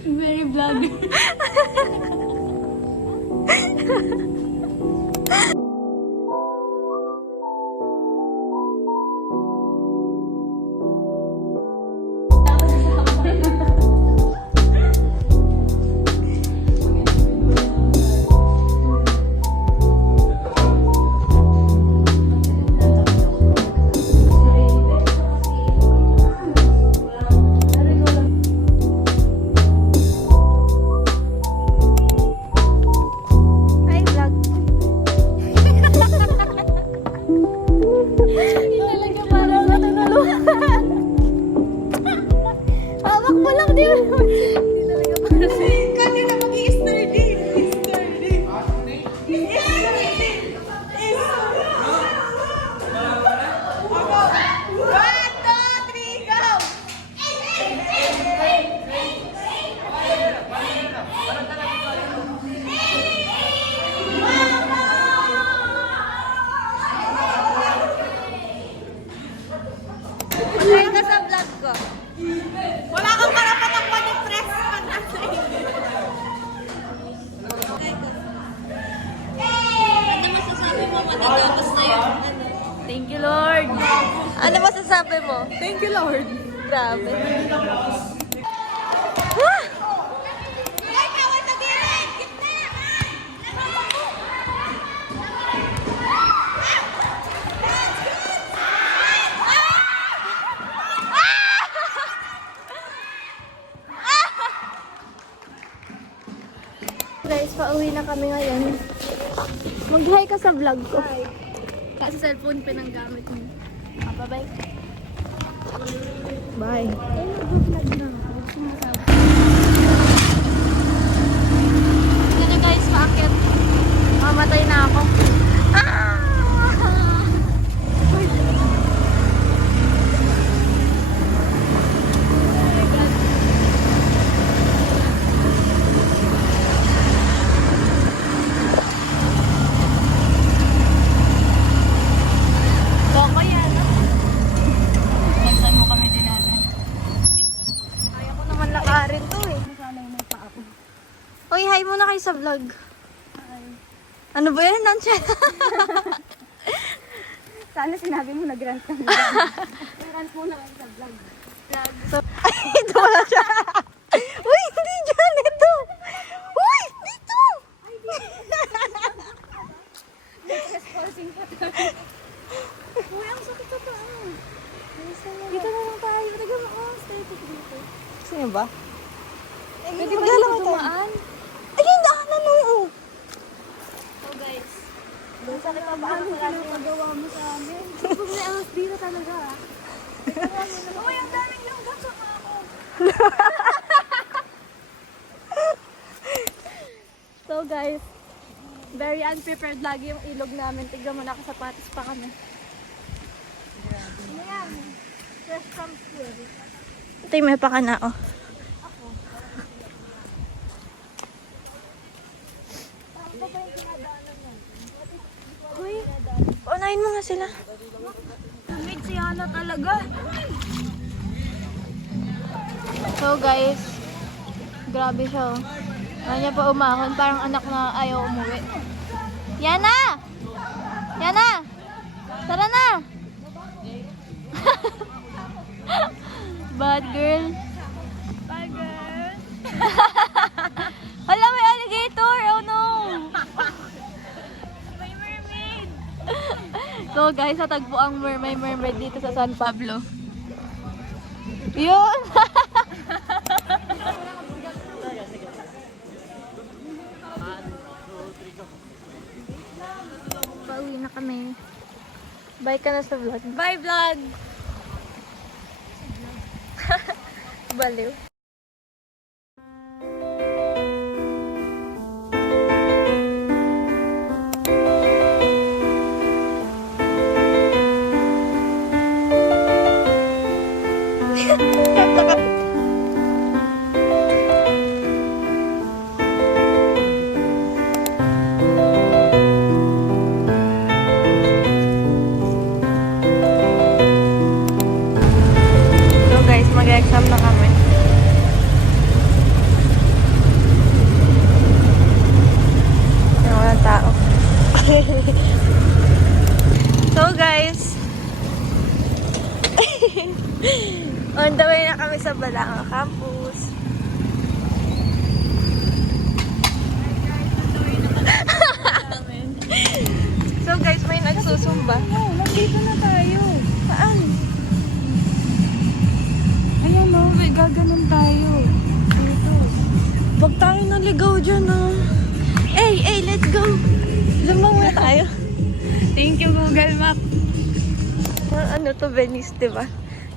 Very vlogger. Wala kang karapatang mag-impress pag nasa Ano masasabi mo matatapos na yun? Thank you, Lord. Ano masasabi mo? Thank you, Lord. Grabe. Guys, pauwi na kami ngayon. Mag-hi ka sa vlog ko. Kasi cellphone pinanggamit mo. Bye-bye. Bye. Ay, nag-vlog na ako. Ito na guys, paakit. Mamatay na ako. Ah! Uy, hi muna kayo sa vlog. Hi. Ano ba yan? Nandiyan. Sana sinabi mo nag-rant ka. Nag-rant muna kayo sa vlog. So, ay, ito wala siya. Uy, hindi dyan. Ito. Uy, dito. Exposing pa tayo. Uy, ang sakit sa tao. Dito na lang tayo. Taga mo. Oh, stay dito. Gusto niyo ba? Pwede ba dito dumaan? Ayun, daanan mo. So guys, sakit pa ba ang magawa mo sa amin? Pag may angas dito talaga. Uy, ang daming langga sa ako. So guys, very unprepared lagi yung ilog namin. Tignan mo, nakasapatos pa kami. Ano yan? Fresh from school. Ito yung may pakanao. Uy, paunahin mo nga sila. Tumig si Hana talaga. So guys, grabe siya. Ayaw niya pa umahon, parang anak na ayaw umuwi. Yana! Yana! Tara na! Bad girl. Bye girl. Hala, may alligator! Oh no! May mermaid. So guys, natagpo ang mermaid dito sa San Pablo. Yun! Pauwi na kami. Bye ka na sa vlog. Bye vlog. Baliw. So guys, mag-exam na kami. So guys, may nagsusumba. Oh, nandito na tayo. Saan? Ayan o, gaganon tayo. Dito. Huwag tayo naligaw dyan ah. Hey, let's go. Lumang na tayo. Thank you, Google Map. Ano to, Venice, diba?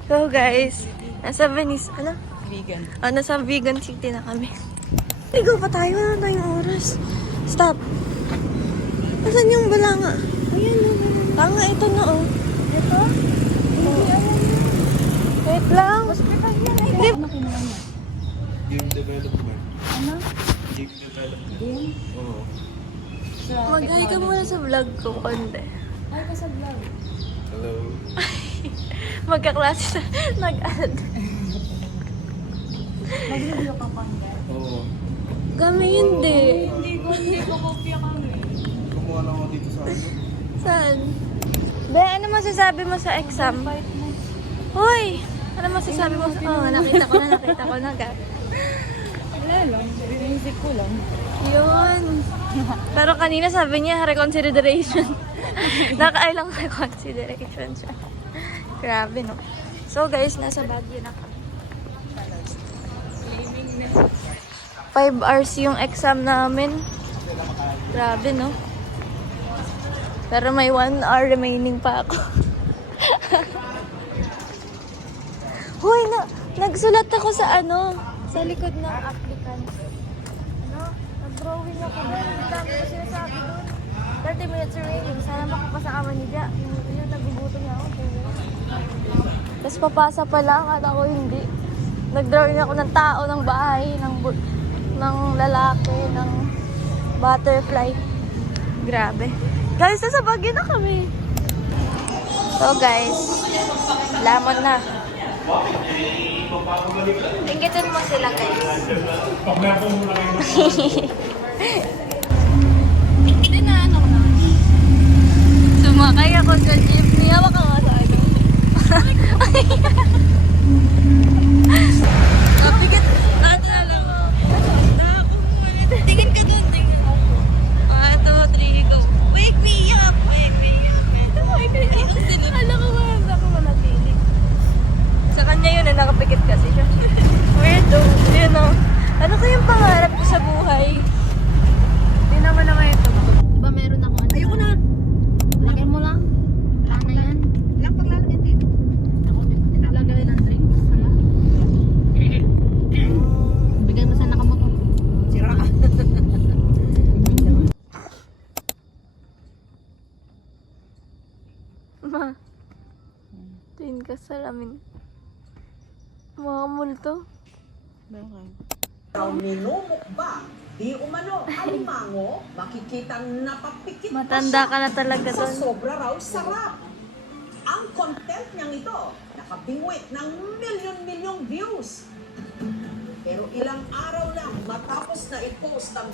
So guys, nasa Venice, ano? Vegan. Nasa Vegan City na kami. Ligaw pa tayo, wala tayong oras. Stop. Asan yung balanga? Ayan o. Tanga, ito na oh. Ito? Hindi, alam mo. Wait lang. Hospital yan. Ay, Hindi. ano kinuha niya? Game development. Ano? Game development. Game? Oo. Sa Mag-hi ka muna sa vlog ko, konti. Ay, ka sa vlog. Hello. Magkaklase sa nag-add. Mag-review ka pa. Oo. Kami hindi. Hindi ko kopya kami. Kumuha lang ako dito sa ano. Saan? Be, ano masasabi mo sa exam? Fight mo. Hoy! Ano masasabi mo sa... Oh, nakita ko na, guys. Wala lang. Inisip ko lang. Yun. Pero kanina sabi niya, reconsideration. Nakailang reconsideration siya. Grabe, no? So, guys, nasa Baguio na kami. 5 hours yung exam namin. Grabe, no? Pero may 1 hour remaining pa ako. Hoy, nagsulat ako sa ano? Sa likod ng applicant. Nag-drawing ako doon. Ang dami ko sinasabi doon. 30 minutes remaining. Sana makapasa ka man ni Ja. Yung nagugutom na ako. Tapos papasa pa lang at ako hindi. Nag-drawing ako ng tao, ng bahay, ng lalaki, ng butterfly. Grabe. Guys, nasa Baguio na kami. So guys, lamon na. Tingkitin mo sila, guys. Hindi na ano na. Sumakay ako sa jeepney. Hawak ka nga sa ano. Kapigit. Ato na lang. Tingin ka dun. 1, 2, 3, go. Wake me up. Wake me up. Alam ko wala ako manatilig. Sa kanya yun, nakapikit kasi siya. Weirdo. Yun o. Ano kayang pangarap ko sa buhay? Hindi naman naman ito. Diba meron ako ano? Ayoko na. Lagay mo lang. Wala na yan. Lang paglalagyan dito. Lagay ng drinks. Bigay mo sa nakamoto. Sira ka. Ma. Tingin ka sa lamin. Mga multo. Raw minumukbang, di umano, alimango, makikitang napapikit pa Matanda siya. ka na talaga Sa doon. sobra raw sarap. Ang content niyang ito, nakabingwit ng milyon-milyong views. Pero ilang araw lang matapos na i-post ang